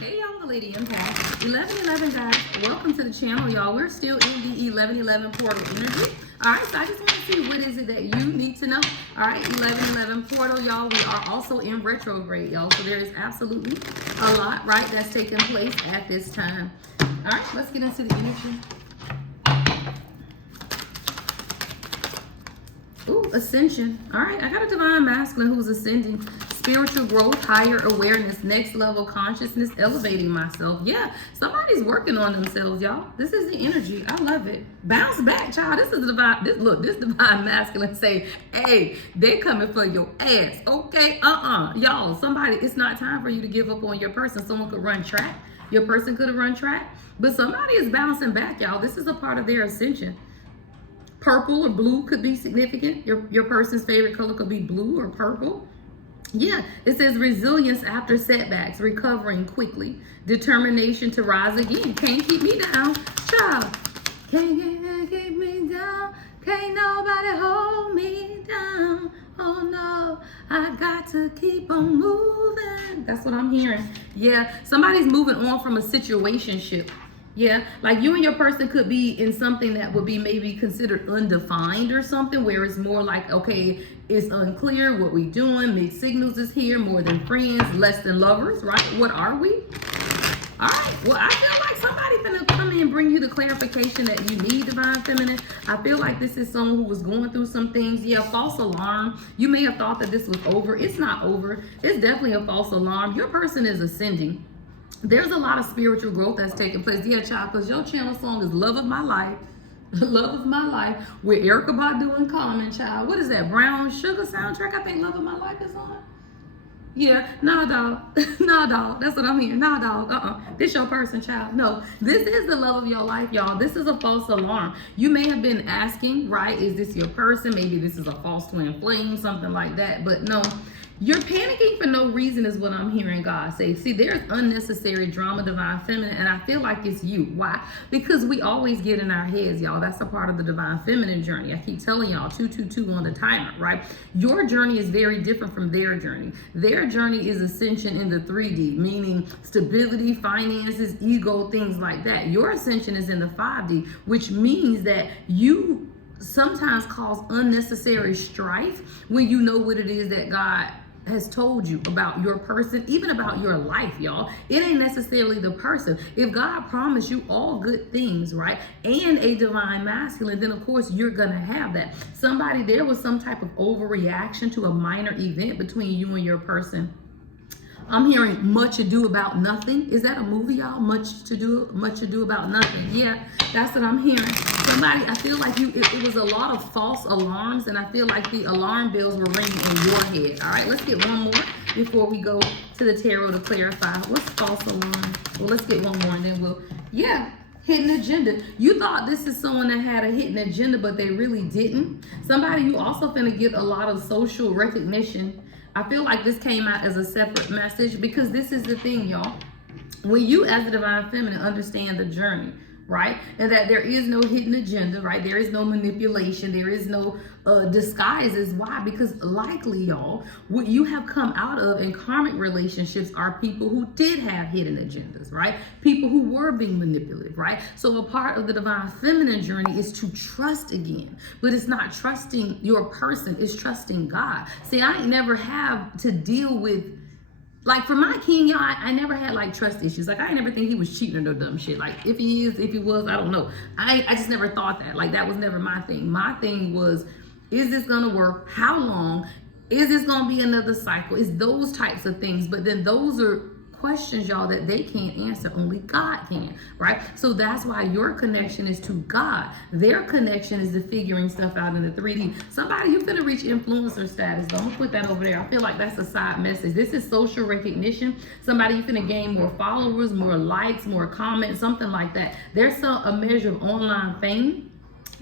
Hey y'all, the Lady Empath. 1111 guys, welcome to the channel, y'all. We're still in the 1111 portal energy. Alright, so I just want to see what is it that you need to know. Alright, 1111 portal, y'all. We are also in retrograde, y'all. So there is absolutely a lot, right, that's taking place at this time. Alright, let's get into the energy. Ooh, Ascension. Alright, I got a divine masculine who's ascending. Spiritual growth, higher awareness, next level consciousness, elevating myself. Yeah, somebody's working on themselves, y'all. This is the energy. I love it. Bounce back, child. This is the divine. This divine masculine say, hey, they coming for your ass. Okay, y'all. Somebody. It's not time for you to give up on your person. Someone could run track. Your person could have run track, but somebody is bouncing back, y'all. This is a part of their ascension. Purple or blue could be significant. Your person's favorite color could be blue or purple. Yeah, it says resilience after setbacks, recovering quickly, determination to rise again. Can't keep me down, child. Can't keep me down. Can't nobody hold me down. Oh no, I got to keep on moving. That's what I'm hearing. Yeah, somebody's moving on from a situationship. Yeah, like you and your person could be in something that would be maybe considered undefined or something, where it's more like, okay, it's unclear what we doing. Mixed signals is here, more than friends, less than lovers, right? What are we? All right, well, I feel like somebody's gonna come in and bring you the clarification that you need, divine feminine. I feel like this is someone who was going through some things. Yeah, false alarm. You may have thought that this was over. It's not over. It's definitely a false alarm. Your person is ascending. There's a lot of spiritual growth that's taking place. Yeah, child, because your channel song is Love of My Life. Love of My Life with Erykah Badu and Common, child. What is that? Brown Sugar soundtrack? I think Love of My Life is on. Yeah, nah, dog. Nah, dog. That's what I'm hearing. Nah, dog. This your person, child. No, this is the love of your life, y'all. This is a false alarm. You may have been asking, right? Is this your person? Maybe this is a false twin flame, something like that. But no. You're panicking for no reason is what I'm hearing God say. See, there's unnecessary drama, divine feminine, and I feel like it's you. Why? Because we always get in our heads, y'all. That's a part of the divine feminine journey. I keep telling y'all, 222 on the timer, right? Your journey is very different from their journey. Their journey is ascension in the 3D, meaning stability, finances, ego, things like that. Your ascension is in the 5D, which means that you sometimes cause unnecessary strife when you know what it is that God has told you about your person, even about your life, y'all. It ain't necessarily the person. If God promised you all good things, right, and a divine masculine, then of course you're gonna have that. There was some type of overreaction to a minor event between you and your person. I'm hearing Much Ado About Nothing. Is that a movie, y'all? Much Ado About Nothing. Yeah, that's what I'm hearing. Somebody, I feel like it was a lot of false alarms, and I feel like the alarm bells were ringing in your head. All right, let's get one more before we go to the tarot to clarify. What's false alarm? Well, let's get one more and then yeah. Hidden agenda. You thought this is someone that had a hidden agenda, but they really didn't. Somebody, you also finna get a lot of social recognition. I feel like this came out as a separate message because this is the thing, y'all. When you as a divine feminine understand the journey, right? And that there is no hidden agenda, right? There is no manipulation. There is no disguises. Why? Because likely, y'all, what you have come out of in karmic relationships are people who did have hidden agendas, right? People who were being manipulative, right? So a part of the divine feminine journey is to trust again. But it's not trusting your person, it's trusting God. See, I ain't never have to deal with, like, for my king, y'all, I never had like trust issues. Like, I ain't never think he was cheating or no dumb shit. Like, if he is, if he was, I don't know. I just never thought that. Like, that was never my thing. My thing was, is this gonna work? How long? Is this gonna be another cycle? It's those types of things. But then those are questions, y'all, that they can't answer. Only God can, right? So that's why your connection is to God. Their connection is to figuring stuff out in the 3D. Somebody, you finna reach influencer status. Don't put that over there. I feel like that's a side message. This is social recognition. Somebody, you finna gain more followers, more likes, more comments, something like that. There's a measure of online fame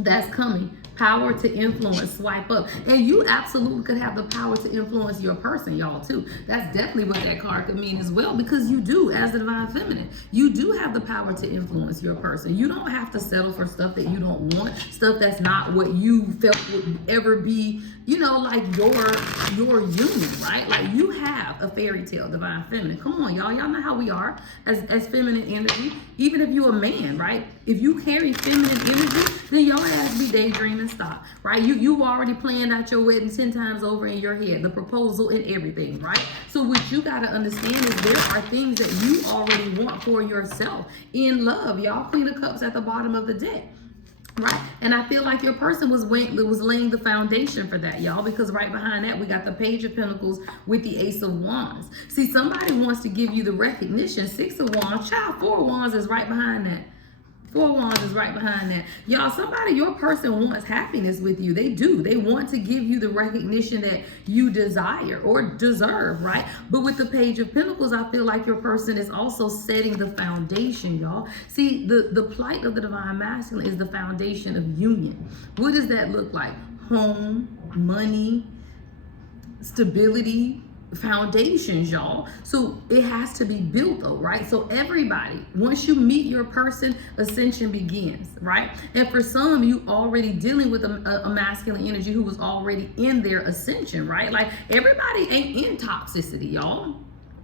that's coming. Power to influence, swipe up. And you absolutely could have the power to influence your person, y'all, too. That's definitely what that card could mean as well, because you do, as the divine feminine, you do have the power to influence your person. You don't have to settle for stuff that you don't want, stuff that's not what you felt would ever be, you know, like your union, right? Like, you have a fairy tale, divine feminine. Come on, y'all. Y'all know how we are as feminine energy. Even if you're a man, right? If you carry feminine energy, then your ass be daydreaming, stop, right? You already planned out your wedding 10 times over in your head, the proposal and everything, right? So what you got to understand is there are things that you already want for yourself in love, y'all. Queen of Cups at the bottom of the deck. Right, and I feel like your person was laying the foundation for that, y'all, because right behind that we got the Page of Pentacles with the Ace of Wands. See, somebody wants to give you the recognition. 6 of Wands, child, 4 of Wands is right behind that. 4 of Wands is right behind that. Y'all, your person wants happiness with you. They do. They want to give you the recognition that you desire or deserve, right? But with the Page of Pentacles, I feel like your person is also setting the foundation, y'all. See, the plight of the divine masculine is the foundation of union. What does that look like? Home, money, stability, foundations, y'all. So it has to be built though, right? So everybody, once you meet your person, ascension begins, right? And for some, you already dealing with a masculine energy who was already in their ascension, right? Like, everybody ain't in toxicity, y'all.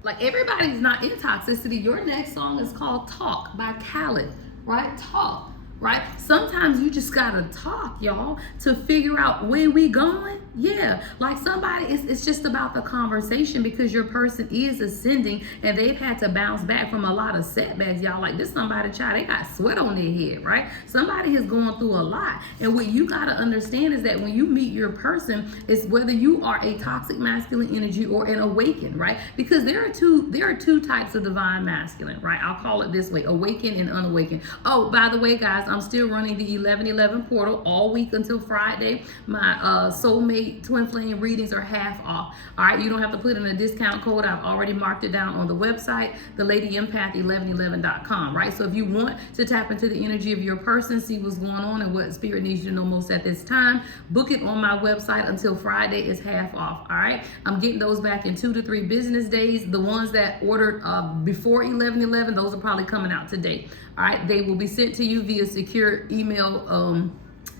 Like, everybody's not in toxicity. Your next song is called Talk by Khaled, right? Talk. Right? Sometimes you just gotta talk, y'all, to figure out where we going. Yeah, like somebody, it's just about the conversation, because your person is ascending and they've had to bounce back from a lot of setbacks, y'all. Like, this somebody, child, they got sweat on their head, right? Somebody has gone through a lot. And what you gotta understand is that when you meet your person, it's whether you are a toxic masculine energy or an awakened, right? Because there are two types of divine masculine, right? I'll call it this way: awakened and unawakened. Oh, by the way, guys, I'm still running the 11/11 portal all week until Friday. My soulmate twin flame readings are half off. All right, you don't have to put in a discount code. I've already marked it down on the website, thelady1111.com, right? So if you want to tap into the energy of your person, see what's going on and what spirit needs you to know most at this time, book it on my website until Friday is half off. All right, I'm getting those back in 2 to 3 business days. The ones that ordered before 11/11, those are probably coming out today. All right, they will be sent to you via secure email,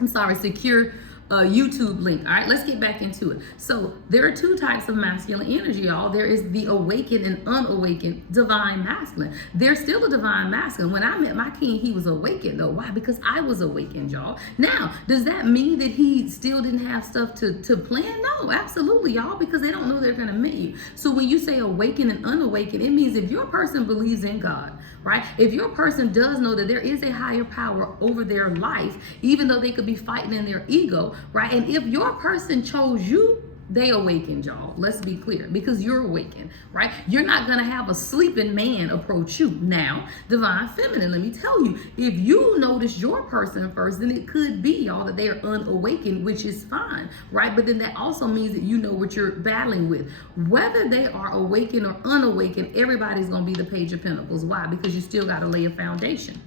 secure YouTube link. All right, let's get back into it. So there are two types of masculine energy, y'all. There is the awakened and unawakened divine masculine. There's still a divine masculine. When I met my king, he was awakened though. Why? Because I was awakened, y'all. Now, does that mean that he still didn't have stuff to plan? No, absolutely, y'all, because they don't know they're gonna meet you. So when you say awakened and unawakened, it means if your person believes in God, right? If your person does know that there is a higher power over their life, even though they could be fighting in their ego, right? And if your person chose you, they awakened, y'all. Let's be clear, because you're awakened, right? You're not going to have a sleeping man approach you. Now, divine feminine, let me tell you, if you notice your person first, then it could be, y'all, that they are unawakened, which is fine, right? But then that also means that you know what you're battling with. Whether they are awakened or unawakened, everybody's going to be the Page of Pentacles. Why? Because you still got to lay a foundation.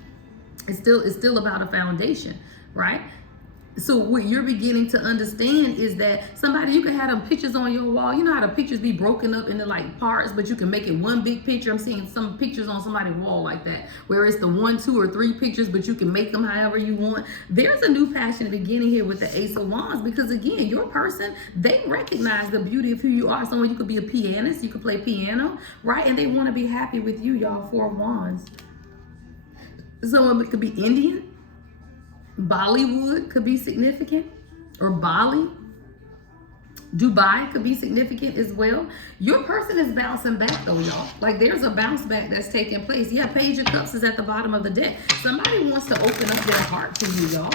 It's still about a foundation, right? So what you're beginning to understand is that somebody, you can have them pictures on your wall. You know how the pictures be broken up into like parts, but you can make it one big picture. I'm seeing some pictures on somebody's wall like that, where it's the 1, 2, or 3 pictures, but you can make them however you want. There's a new passion beginning here with the Ace of Wands, because again, your person, they recognize the beauty of who you are. Someone, you could be a pianist, you could play piano, right? And they want to be happy with you, y'all. 4 of Wands. Someone could be Indian. Bollywood could be significant, or Bali. Dubai could be significant as well. Your person is bouncing back though, y'all. Like, there's a bounce back that's taking place. Yeah, Page of Cups is at the bottom of the deck. Somebody wants to open up their heart to you, y'all.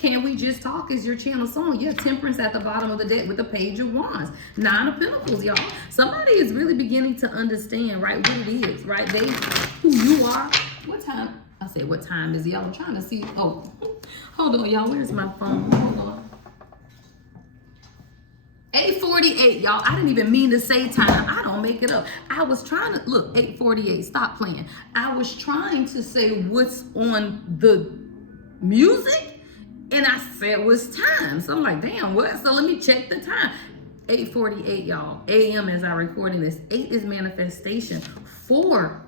Can We Just Talk is your channel song. Yeah, Temperance at the bottom of the deck with the Page of Wands. 9 of Pentacles, y'all. Somebody is really beginning to understand, right, what it is, right? They, who you are. What time? I said, what time is it, y'all? I'm trying to see. Oh, hold on, y'all. Where's my phone? Hold on. 8:48, y'all. I didn't even mean to say time. I don't make it up. I was trying to, look, 8:48. Stop playing. I was trying to say what's on the music, And I said, well, it's time. So I'm like, damn, what? So let me check the time. 8:48, y'all. AM as I'm recording this. 8 is manifestation. 4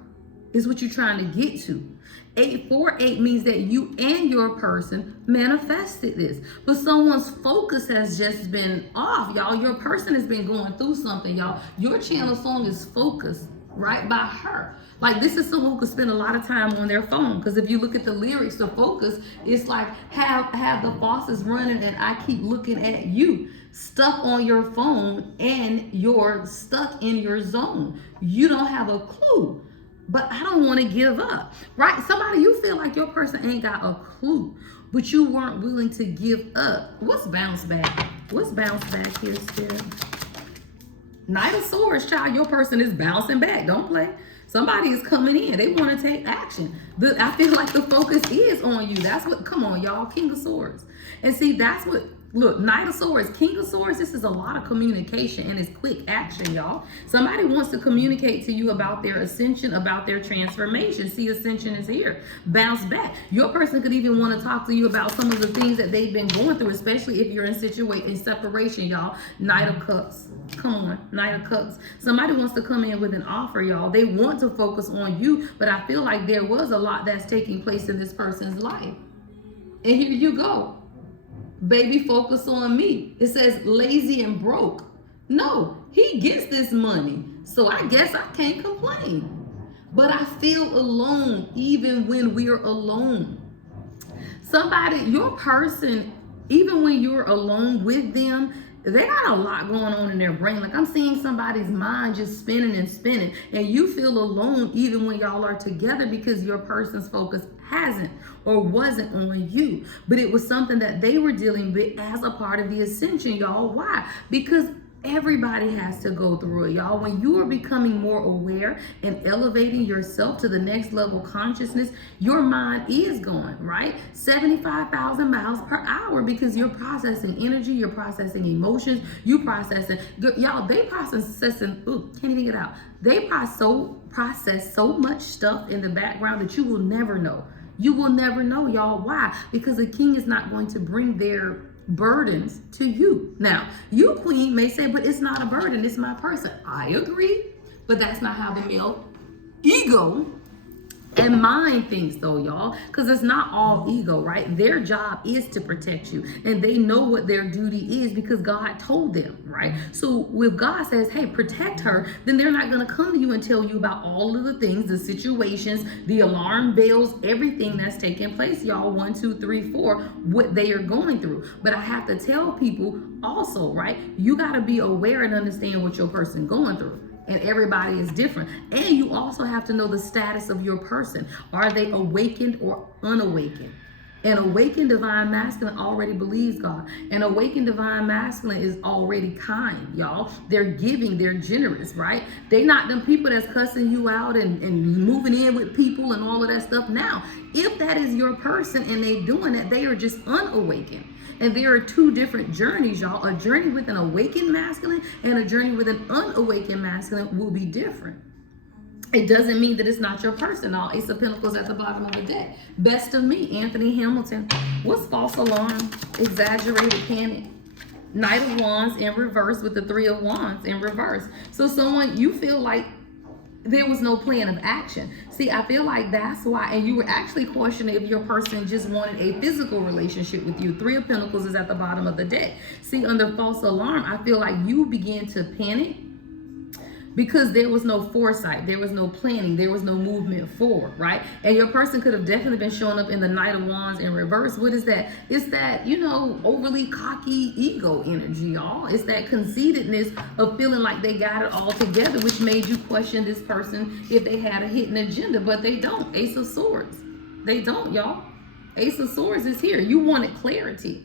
is what you're trying to get to. 848 means that you and your person manifested this. But someone's focus has just been off, y'all. Your person has been going through something, y'all. Your channel song is focused, right, by her. Like, this is someone who could spend a lot of time on their phone. Because if you look at the lyrics of Focus, it's like, have the faucets running and I keep looking at you. Stuck on your phone and you're stuck in your zone. You don't have a clue. But I don't want to give up, right? Somebody, you feel like your person ain't got a clue, but you weren't willing to give up. What's bounce back? What's bounce back here, Spirit? Knight of Swords, child, your person is bouncing back. Don't play. Somebody is coming in. They want to take action. I feel like the focus is on you. That's what, come on, y'all, King of Swords. And see, that's what, look, Knight of Swords, King of Swords, this is a lot of communication and it's quick action, y'all. Somebody wants to communicate to you about their ascension, about their transformation. See, Ascension is here. Bounce back. Your person could even want to talk to you about some of the things that they've been going through, especially if you're in separation, y'all. Knight of Cups. Come on, Knight of Cups. Somebody wants to come in with an offer, y'all. They want to focus on you, but I feel like there was a lot that's taking place in this person's life. And here you go. Baby, focus on me. It says lazy and broke. No, he gets this money. So I guess I can't complain. But I feel alone even when we're alone. Somebody, your person, even when you're alone with them, they got a lot going on in their brain. Like, I'm seeing somebody's mind just spinning and spinning. And you feel alone even when y'all are together because your person's focus hasn't or wasn't on you. But it was something that they were dealing with as a part of the ascension, y'all. Why? Because everybody has to go through it, y'all. When you are becoming more aware and elevating yourself to the next level consciousness, your mind is going, right? 75,000 miles per hour because you're processing energy, you're processing emotions, you processing, y'all, they processing, can't even get out. They process so much stuff in the background that you will never know. You will never know, y'all. Why? Because the king is not going to bring their burdens to you. Now, you, queen, may say, but it's not a burden, it's my person. I agree, but that's not how the male ego and mind thinks, though, y'all, because it's not all ego, right? Their job is to protect you, and they know what their duty is because God told them, right? So if God says, hey, protect her, then they're not going to come to you and tell you about all of the things, the situations, the alarm bells, everything that's taking place, y'all. 1, 2, 3, 4, what they are going through. But I have to tell people also, right? You got to be aware and understand what your person going through. And everybody is different. And you also have to know the status of your person. Are they awakened or unawakened? An awakened divine masculine already believes God. An awakened divine masculine is already kind, y'all. They're giving, they're generous, right? They not them people that's cussing you out and moving in with people and all of that stuff. Now, if that is your person and they doing it, they are just unawakened. And there are two different journeys, y'all. A journey with an awakened masculine and a journey with an unawakened masculine will be different. It doesn't mean that it's not your person. All Ace of Pentacles at the bottom of the deck. Best of me, Anthony Hamilton. What's false alarm? Exaggerated panic. Knight of Wands in reverse with the 3 of Wands in reverse. So someone, you feel like there was no plan of action. See, I feel like that's why, and you were actually questioning if your person just wanted a physical relationship with you. 3 of Pentacles is at the bottom of the deck. See, under false alarm, I feel like you began to panic because there was no foresight, there was no planning, there was no movement forward, right? And your person could have definitely been showing up in the Knight of Wands in reverse. What is that? It's that, you know, overly cocky ego energy, y'all. It's that conceitedness of feeling like they got it all together, which made you question this person if they had a hidden agenda, but they don't. Ace of Swords. They don't, y'all. Ace of Swords is here. You wanted clarity,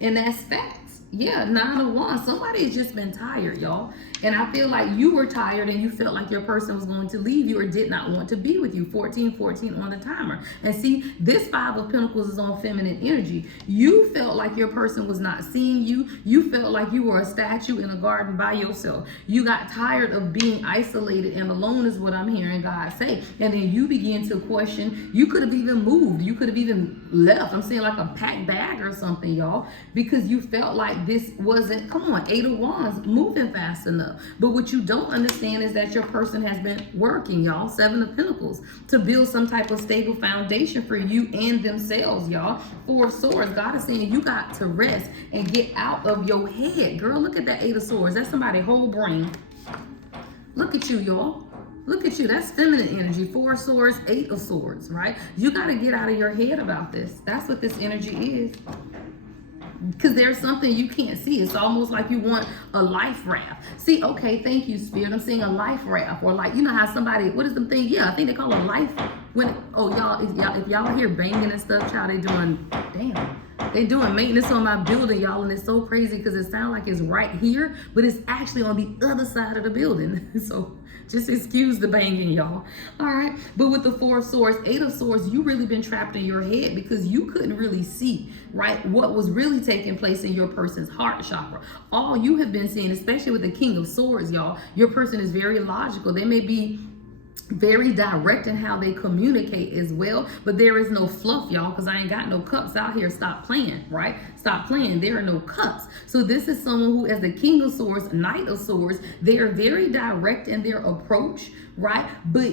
and that's facts. Yeah, 9 of Wands. Somebody has just been tired, y'all. And I feel like you were tired and you felt like your person was going to leave you or did not want to be with you. 14 on the timer. And see, this 5 of Pentacles is on feminine energy. You felt like your person was not seeing you. You felt like you were a statue in a garden by yourself. You got tired of being isolated and alone, is what I'm hearing God say. And then you begin to question. You could have even moved. You could have even left. I'm saying like a packed bag or something, y'all, because you felt like this wasn't, come on, 8 of Wands, moving fast enough. But what you don't understand is that your person has been working, y'all, 7 of Pentacles, to build some type of stable foundation for you and themselves, y'all. 4 of Swords, God is saying you got to rest and get out of your head. Girl, look at that 8 of Swords. That's somebody's whole brain. Look at you, y'all. Look at you. That's feminine energy. 4 of Swords, 8 of Swords, right? You got to get out of your head about this. That's what this energy is. Because there's something you can't see. It's almost like you want a life raft. See, okay, thank you, Spirit. I'm seeing a life raft. Or like, you know how somebody, what is the thing? Yeah, I think they call it a life. When, oh, if y'all hear banging and stuff, child, they doing maintenance on my building, y'all, and it's so crazy because it sounds like it's right here, but it's actually on the other side of the building. So just excuse the banging, y'all. All right. But with the 4 of Swords, 8 of Swords, you really been trapped in your head because you couldn't really see, right, what was really taking place in your person's heart chakra. All you have been seeing, especially with the King of Swords, y'all, your person is very logical. They may be very direct in how they communicate as well, but there is no fluff, y'all, because I ain't got no cups out here. Stop playing, right? Stop playing. There are no cups. So this is someone who, as the King of Swords, Knight of Swords, they are very direct in their approach, right? But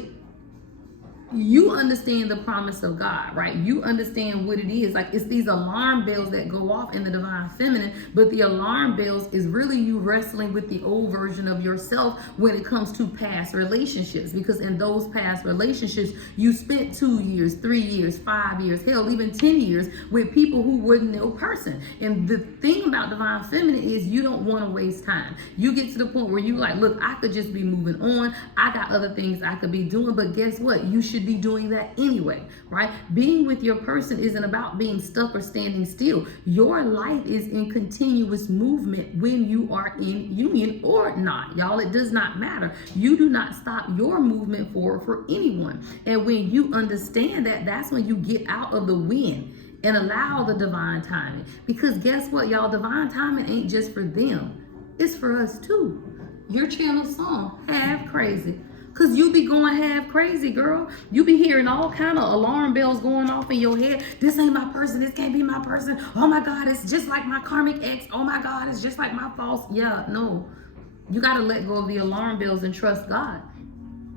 you understand the promise of God, right? You understand what it is. Like, it's these alarm bells that go off in the divine feminine, but the alarm bells is really you wrestling with the old version of yourself when it comes to past relationships, because in those past relationships, you spent 2 years, 3 years, 5 years, hell, even 10 years with people who were no person. And the thing about divine feminine is you don't want to waste time. You get to the point where you like, look, I could just be moving on. I got other things I could be doing, but guess what? You should be doing that anyway, right? Being with your person isn't about being stuck or standing still. Your life is in continuous movement when you are in union or not, y'all. It does not matter. You do not stop your movement forward for anyone. And when you understand that, that's when you get out of the wind and allow the divine timing. Because guess what, y'all? Divine timing ain't just for them. It's for us too. Your channel song, Half Crazy. Because you be going half crazy, girl. You be hearing all kind of alarm bells going off in your head. This ain't my person. This can't be my person. Oh my God, it's just like my karmic ex. Oh my God, it's just like my false. Yeah, no. You got to let go of the alarm bells and trust God.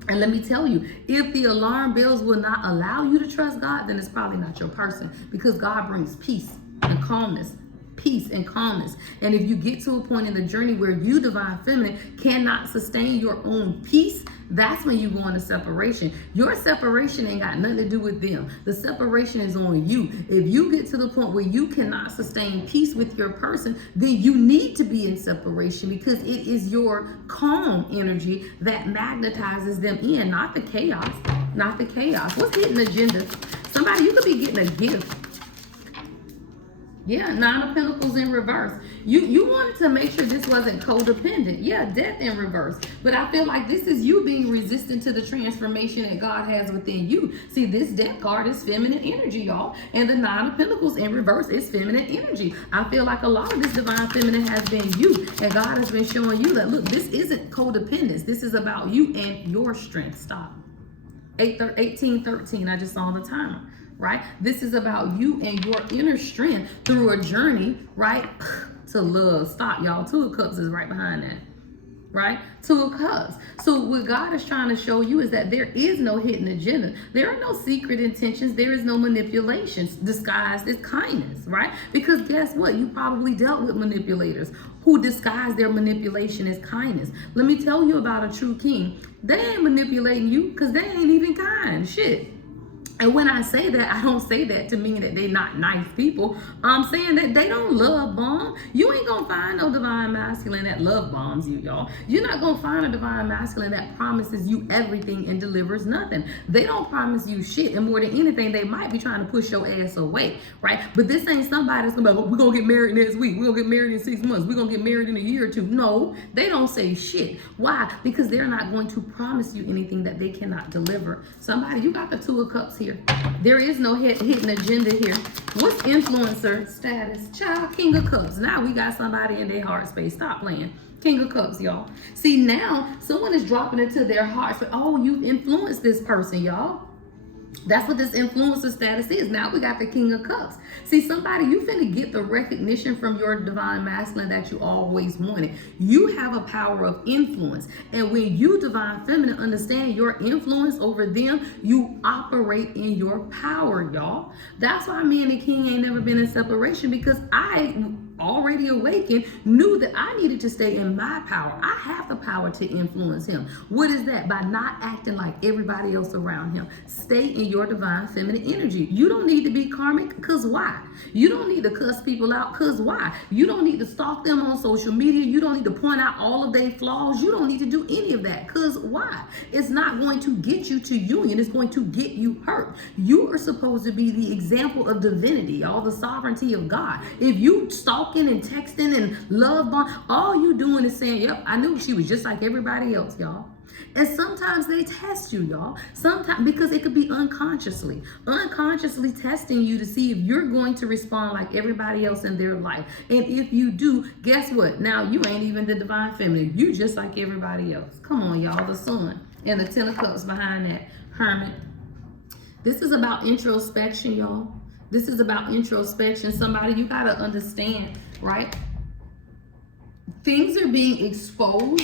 And let me tell you, if the alarm bells will not allow you to trust God, then it's probably not your person, because God brings peace and calmness. Peace and calmness. And if you get to a point in the journey where you, divine feminine, cannot sustain your own peace, that's when you go into separation. Your separation ain't got nothing to do with them. The separation is on you. If you get to the point where you cannot sustain peace with your person, then you need to be in separation, because it is your calm energy that magnetizes them in, not the chaos. Not the chaos. What's the hidden agenda? Somebody, you could be getting a gift. Yeah, 9 of Pentacles in reverse. You wanted to make sure this wasn't codependent. Yeah, death in reverse. But I feel like this is you being resistant to the transformation that God has within you. See, this death card is feminine energy, y'all. And the 9 of Pentacles in reverse is feminine energy. I feel like a lot of this divine feminine has been you. And God has been showing you that, look, this isn't codependence. This is about you and your strength. Stop. 18:13, I just saw the timer. Right? This is about you and your inner strength through a journey, right? To love. Stop, y'all. 2 of Cups is right behind that. Right? 2 of Cups. So what God is trying to show you is that there is no hidden agenda. There are no secret intentions. There is no manipulations disguised as kindness, right? Because guess what? You probably dealt with manipulators who disguise their manipulation as kindness. Let me tell you about a true king. They ain't manipulating you because they ain't even kind. Shit. And when I say that, I don't say that to mean that they're not nice people. I'm saying that they don't love bomb. You ain't gonna find no divine masculine that love bombs you, y'all. You're not gonna find a divine masculine that promises you everything and delivers nothing. They don't promise you shit. And more than anything, they might be trying to push your ass away, right? But this ain't somebody that's gonna be like, we're gonna get married next week. We're gonna get married in 6 months. We're gonna get married in a year or two. No, they don't say shit. Why? Because they're not going to promise you anything that they cannot deliver. Somebody, you got the Two of Cups here. There is no hidden agenda here. What's influencer status? Child, King of Cups. Now we got somebody in their heart space. Stop playing. King of Cups, y'all. See, now someone is dropping into their heart. Oh, you've influenced this person, y'all. That's what this influencer status is. Now we got the King of Cups. See, somebody, you finna get the recognition from your divine masculine that you always wanted. You have a power of influence. And when you, divine feminine, understand your influence over them, you operate in your power, y'all. That's why me and the king ain't never been in separation, because I already awakened, knew that I needed to stay in my power. I have the power to influence him. What is that? By not acting like everybody else around him. Stay in your divine feminine energy. You don't need to be karmic, because why? You don't need to cuss people out, because why? You don't need to stalk them on social media. You don't need to point out all of their flaws. You don't need to do any of that, because why? It's not going to get you to union. It's going to get you hurt. You are supposed to be the example of divinity, all the sovereignty of God. If you stalk and texting and love bomb, all you doing is saying, yep, I knew she was just like everybody else, y'all. And sometimes they test you, y'all. Sometimes, because it could be unconsciously testing you to see if you're going to respond like everybody else in their life. And if you do, guess what? Now you ain't even the divine feminine. You just like everybody else. Come on, y'all. The Sun and the Ten of Cups behind that. Hermit. This is about introspection, y'all. This is about introspection. Somebody, you got to understand, right? Things are being exposed.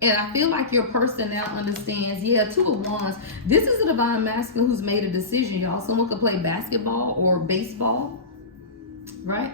And I feel like your person now understands, yeah, Two of Wands. This is a divine masculine who's made a decision, y'all. Someone could play basketball or baseball, right?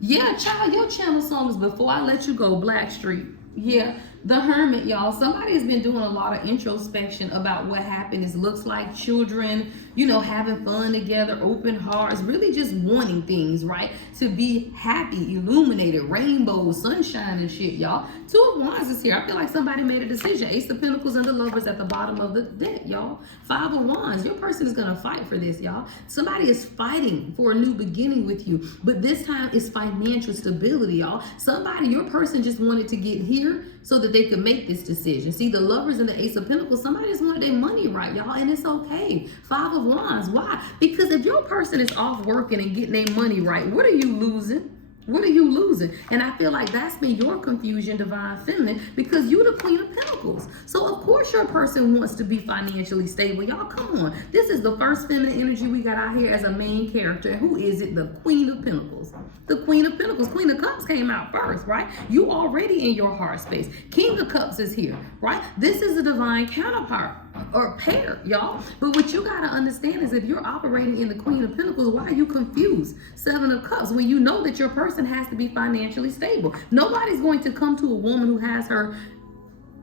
Yeah, child, your channel song is Before I Let You Go, Blackstreet. Yeah, the Hermit, y'all. Somebody has been doing a lot of introspection about what happiness looks like. Children, you know, having fun together, open hearts, really just wanting things, right? To be happy, illuminated, rainbows, sunshine and shit, y'all. Two of Wands is here. I feel like somebody made a decision. Ace of Pentacles and the Lovers at the bottom of the deck, y'all. Five of Wands. Your person is going to fight for this, y'all. Somebody is fighting for a new beginning with you. But this time it's financial stability, y'all. Somebody, your person just wanted to get here so that they could make this decision. See, the Lovers and the Ace of Pentacles, somebody just wanted their money right, y'all, and it's okay. Five of Wands. Why? Because if your person is off working and getting their money right, what are you losing? What are you losing? And I feel like that's been your confusion, divine feminine, because you're the Queen of Pentacles. So of course your person wants to be financially stable. Y'all, come on. This is the first feminine energy we got out here as a main character. And who is it? The Queen of Pentacles. The Queen of Pentacles. Queen of Cups came out first, right? You already in your heart space. King of Cups is here, right? This is a divine counterpart or pair, y'all. But what you got to understand is if you're operating in the Queen of Pentacles, why are you confused? Seven of Cups, when you know that your person has to be financially stable. Nobody's going to come to a woman who has her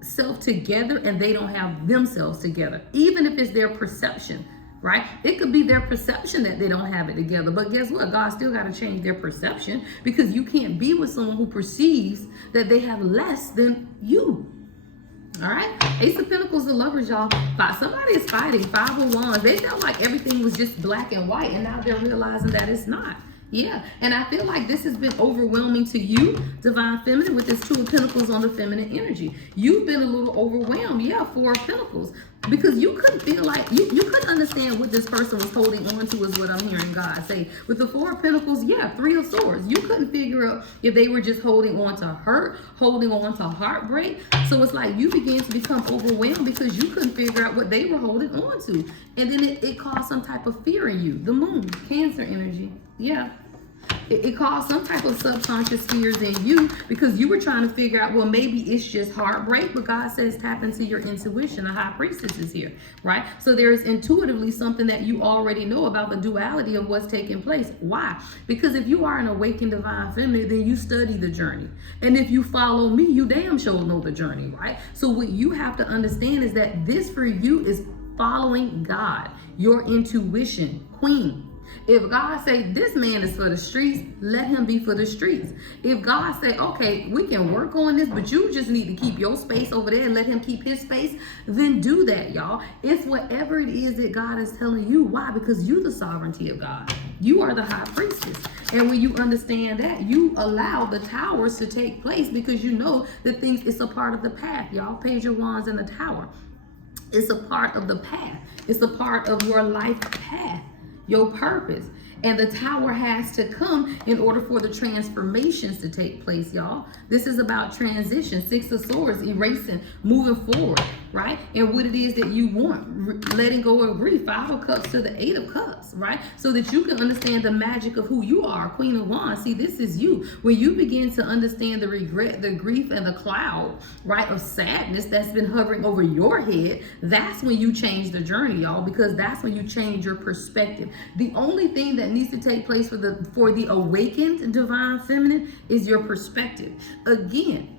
self together and they don't have themselves together, even if it's their perception, right? It could be their perception that they don't have it together, but guess what? God still got to change their perception, because you can't be with someone who perceives that they have less than you. All right, Ace of Pentacles, the Lovers, y'all. Somebody is fighting. Five of Wands. They felt like everything was just black and white, and now they're realizing that it's not. Yeah, and I feel like this has been overwhelming to you, divine feminine, with this Two of Pentacles on the feminine energy. You've been a little overwhelmed. Yeah, Four of Pentacles. Because you couldn't feel like, you couldn't understand what this person was holding on to, is what I'm hearing God say. With the Four of Pentacles, yeah, Three of Swords. You couldn't figure out if they were just holding on to hurt, holding on to heartbreak. So it's like you began to become overwhelmed because you couldn't figure out what they were holding on to. And then it caused some type of fear in you. The Moon, Cancer energy. Yeah. It caused some type of subconscious fears in you because you were trying to figure out, well, maybe it's just heartbreak, but God says tap into your intuition. A High Priestess is here, right? So there is intuitively something that you already know about the duality of what's taking place. Why? Because if you are an awakened divine feminine, then you study the journey. And if you follow me, you damn sure know the journey, right? So what you have to understand is that this for you is following God, your intuition, queen. If God say this man is for the streets, let him be for the streets. If God say, okay, we can work on this, but you just need to keep your space over there and let him keep his space, then do that, y'all. It's whatever it is that God is telling you. Why? Because you the sovereignty of God. You are the high priestess. And when you understand that, you allow the towers to take place because you know that things, it's a part of the path, y'all. Page of Wands in the tower. It's a part of the path. It's a part of your life path, your purpose. And the tower has to come in order for the transformations to take place, y'all. This is about transition. Six of Swords, erasing, moving forward, right? And what it is that you want, letting go of grief. Five of Cups to the Eight of Cups, right? So that you can understand the magic of who you are, Queen of Wands. See, this is you. When you begin to understand the regret, the grief, and the cloud, right, of sadness that's been hovering over your head, that's when you change the journey, y'all, because that's when you change your perspective. The only thing that needs to take place for the awakened divine feminine is your perspective. Again,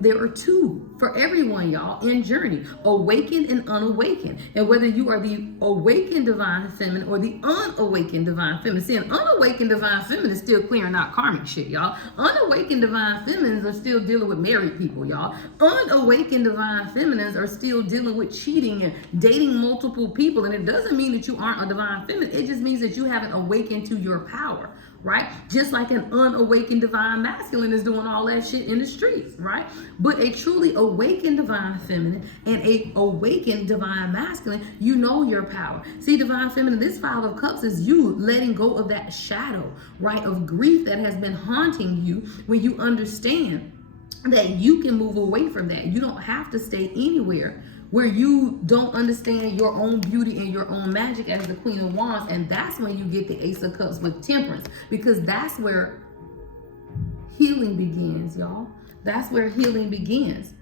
there are two for everyone, y'all, in journey, awakened and unawakened. And whether you are the awakened divine feminine or the unawakened divine feminine. See, an unawakened divine feminine is still clearing out karmic shit, y'all. Unawakened divine feminines are still dealing with married people, y'all. Unawakened divine feminines are still dealing with cheating and dating multiple people. And it doesn't mean that you aren't a divine feminine. It just means that you haven't awakened to your power. Right? Just like an unawakened divine masculine is doing all that shit in the streets, right? But a truly awakened divine feminine and a awakened divine masculine, you know your power. See, divine feminine, this Five of Cups is you letting go of that shadow, right, of grief that has been haunting you when you understand that you can move away from that. You don't have to stay anywhere where you don't understand your own beauty and your own magic as the Queen of Wands. And that's when you get the Ace of Cups with Temperance, because that's where healing begins, y'all. That's where healing begins,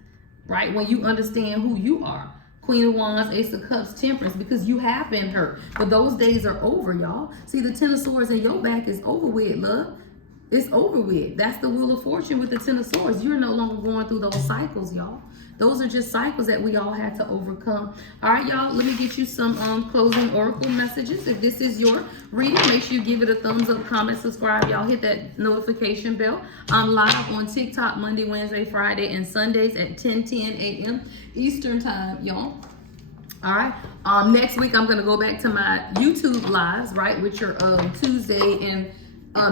right? When you understand who you are. Queen of Wands, Ace of Cups, Temperance, because you have been hurt. But those days are over, y'all. See, the Ten of Swords in your back is over with, love. It's over with. That's the Wheel of Fortune with the Ten of Swords. You're no longer going through those cycles, y'all. Those are just cycles that we all had to overcome. All right, y'all, let me get you some closing oracle messages. If this is your reading, make sure you give it a thumbs up, comment, subscribe. Y'all hit that notification bell. I'm live on TikTok Monday, Wednesday, Friday, and Sundays at 10:10 a.m. Eastern time, y'all. All right. Next week, I'm going to go back to my YouTube lives, right, which are Tuesday and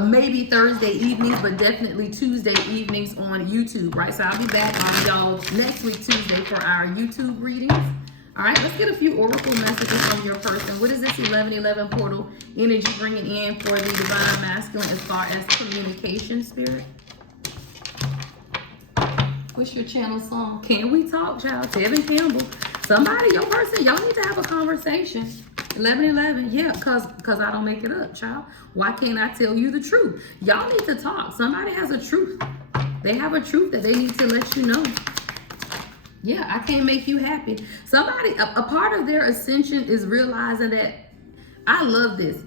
maybe Thursday evenings, but definitely Tuesday evenings on YouTube, right? So I'll be back on y'all next week, Tuesday, for our YouTube readings. All right, let's get a few oracle messages from your person. What is this 1111 portal energy bringing in for the divine masculine as far as communication, spirit? What's your channel song? Can we talk, child? Tevin Campbell. Somebody, your person, y'all need to have a conversation. 1111, yeah, cause I don't make it up, child. Why can't I tell you the truth? Y'all need to talk. Somebody has a truth. They have a truth that they need to let you know. Yeah, I can't make you happy. Somebody, a part of their ascension is realizing that, I love this.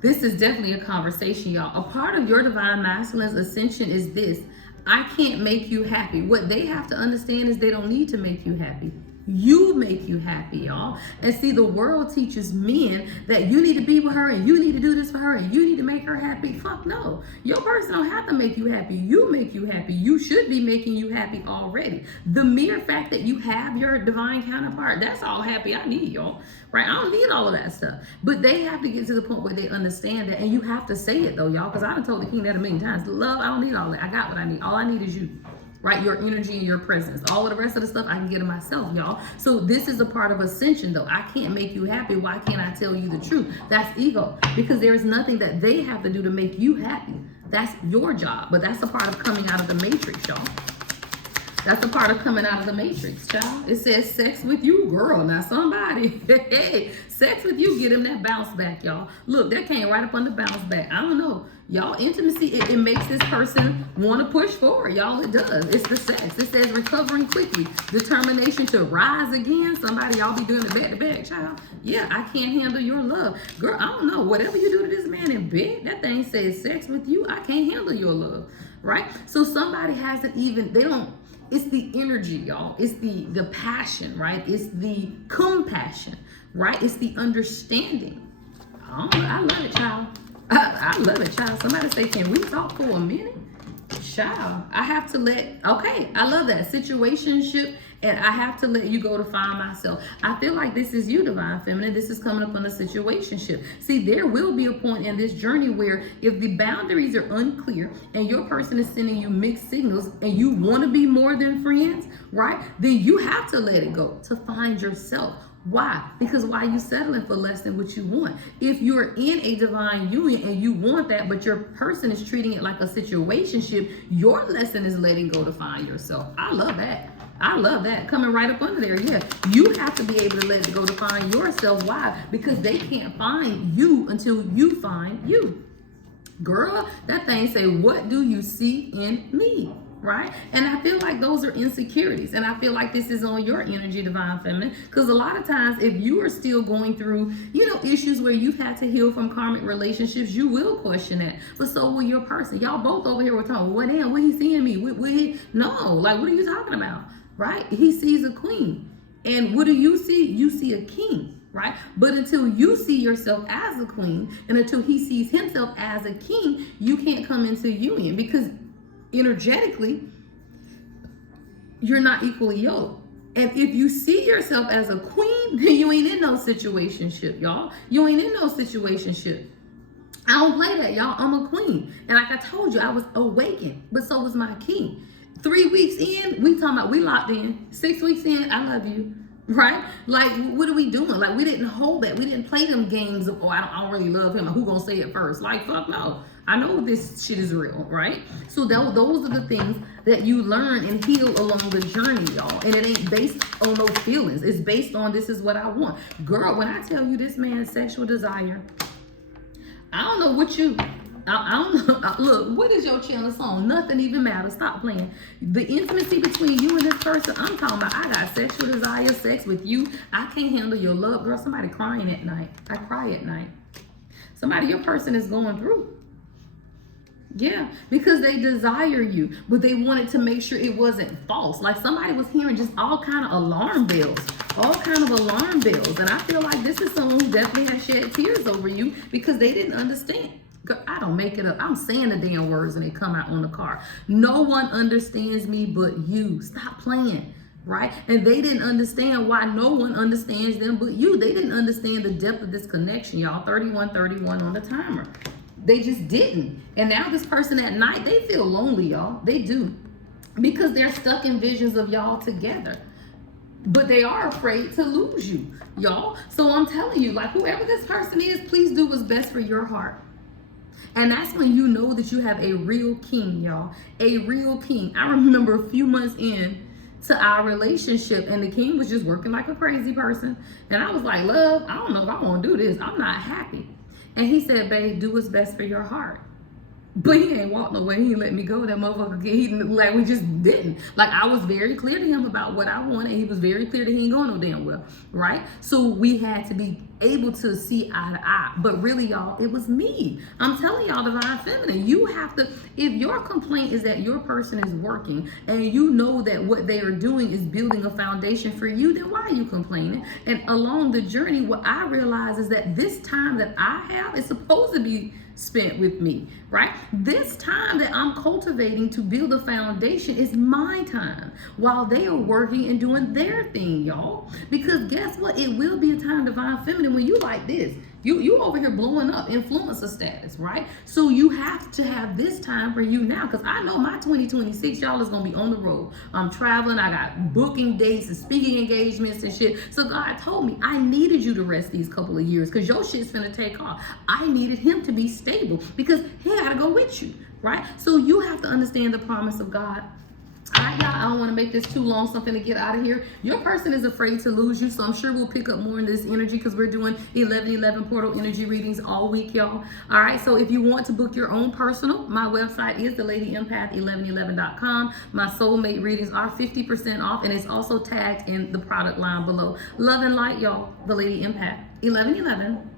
This is definitely a conversation, y'all. A part of your divine masculine's ascension is this. I can't make you happy. What they have to understand is they don't need to make you happy. You make you happy, y'all. And see, the world teaches men that you need to be with her and you need to do this for her and you need to make her happy. Fuck no. Your person don't have to make you happy. You make you happy. You should be making you happy already. The mere fact that you have your divine counterpart, that's all happy I need, y'all. Right? I don't need all of that stuff. But they have to get to the point where they understand that. And you have to say it though, y'all. Because I done told the king that a million times. Love, I don't need all that. I got what I need. All I need is you. Right? Your energy and your presence. All of the rest of the stuff I can get it myself, y'all. So this is a part of ascension though. I can't make you happy. Why can't I tell you the truth? That's ego. Because there's nothing that they have to do to make you happy. That's your job. But that's a part of coming out of the matrix, y'all. That's a part of coming out of the matrix, child. It says sex with you, girl. Now somebody, hey, sex with you, get him that bounce back, y'all. Look, that came right up on the bounce back. I don't know. Y'all, intimacy, it makes this person want to push forward. Y'all, it does. It's the sex. It says recovering quickly. Determination to rise again. Somebody, y'all be doing it back to back, child. Yeah, I can't handle your love. Girl, I don't know. Whatever you do to this man in bed, that thing says sex with you. I can't handle your love. Right? So somebody hasn't even, they don't, it's the energy, y'all. It's the passion, right? It's the compassion, right? It's the understanding. Oh, I love it, child. I love it, child. Somebody say, can we talk for a minute? Child, I have to okay, I love that. Situationship, and I have to let you go to find myself. I feel like this is you, Divine Feminine. This is coming up on a situationship. See, there will be a point in this journey where if the boundaries are unclear and your person is sending you mixed signals and you want to be more than friends, right? Then you have to let it go to find yourself. Why? Because why are you settling for less than what you want? If you're in a divine union and you want that, but your person is treating it like a situationship, your lesson is letting go to find yourself. I love that. I love that. Coming right up under there. Yeah. You have to be able to let it go to find yourself. Why? Because they can't find you until you find you. Girl, that thing say, what do you see in me? Right? And I feel like those are insecurities. And I feel like this is on your energy, Divine Feminine. Because a lot of times, if you are still going through, issues where you've had to heal from karmic relationships, you will question that. But so will your person. Y'all both over here were talking, what damn, what he seeing me? No, like, what are you talking about? Right? He sees a queen. And what do you see? You see a king. Right? But until you see yourself as a queen, and until he sees himself as a king, you can't come into union, because energetically, you're not equally yoked. And if you see yourself as a queen, then you ain't in no situationship, y'all. You ain't in no situationship. I don't play that, y'all. I'm a queen. And like I told you, I was awakened, but so was my king. 3 weeks in, we locked in. 6 weeks in, I love you. Right? Like, what are we doing? Like, we didn't hold that. We didn't play them games of, I don't really love him. Who gonna say it first? Like, fuck no. I know this shit is real, right? So those are the things that you learn and heal along the journey, y'all. And it ain't based on no feelings. It's based on, this is what I want. Girl, when I tell you this man's sexual desire, I don't know what you... I don't know. Look, what is your channel song? Nothing even matters. Stop playing. The intimacy between you and this person, I'm talking about, I got sexual desire, sex with you. I can't handle your love. Girl, somebody crying at night. I cry at night. Somebody your person is going through. Yeah, because they desire you, but they wanted to make sure it wasn't false. Like somebody was hearing just all kind of alarm bells. And I feel like this is someone who definitely has shed tears over you because they didn't understand. I don't make it up. I'm saying the damn words and they come out on the card. No one understands me but you. Stop playing, right? And they didn't understand why no one understands them but you. They didn't understand the depth of this connection, y'all. 3131 on the timer. They just didn't. And now this person at night, they feel lonely, y'all. They do. Because they're stuck in visions of y'all together. But they are afraid to lose you, y'all. So I'm telling you, like, whoever this person is, please do what's best for your heart. And that's when you know that you have a real king, y'all. A real king. I remember a few months in to our relationship, and the king was just working like a crazy person. And I was like, love, I don't know if I want to do this. I'm not happy. And he said, babe, do what's best for your heart. But he ain't walked no way. He let me go. That motherfucker, like, we just didn't. Like, I was very clear to him about what I wanted. He was very clear that he ain't going no damn well, right? So we had to be able to see eye to eye. But really, y'all, it was me. I'm telling y'all, Divine Feminine, you have to, if your complaint is that your person is working and you know that what they are doing is building a foundation for you, then why are you complaining? And along the journey, what I realize is that this time that I have is supposed to be spent with me, right? This time that I'm cultivating to build a foundation is my time while they are working and doing their thing, y'all. Because guess what? It will be a time, Divine Feminine, when you like this. You over here blowing up, influencer status, right? So you have to have this time for you now, because I know my 2026, y'all, is going to be on the road. I'm traveling. I got booking dates and speaking engagements and shit. So God told me I needed you to rest these couple of years because your shit's finna take off. I needed him to be stable because he got to go with you, right? So you have to understand the promise of God. All right, y'all, I don't want to make this too long, something to get out of here. Your person is afraid to lose you, so I'm sure we'll pick up more in this energy because we're doing 1111 portal energy readings all week, y'all. All right, so if you want to book your own personal, my website is thelady1111.com. My soulmate readings are 50% off, and it's also tagged in the product line below. Love and light, y'all. The Lady Empath 1111.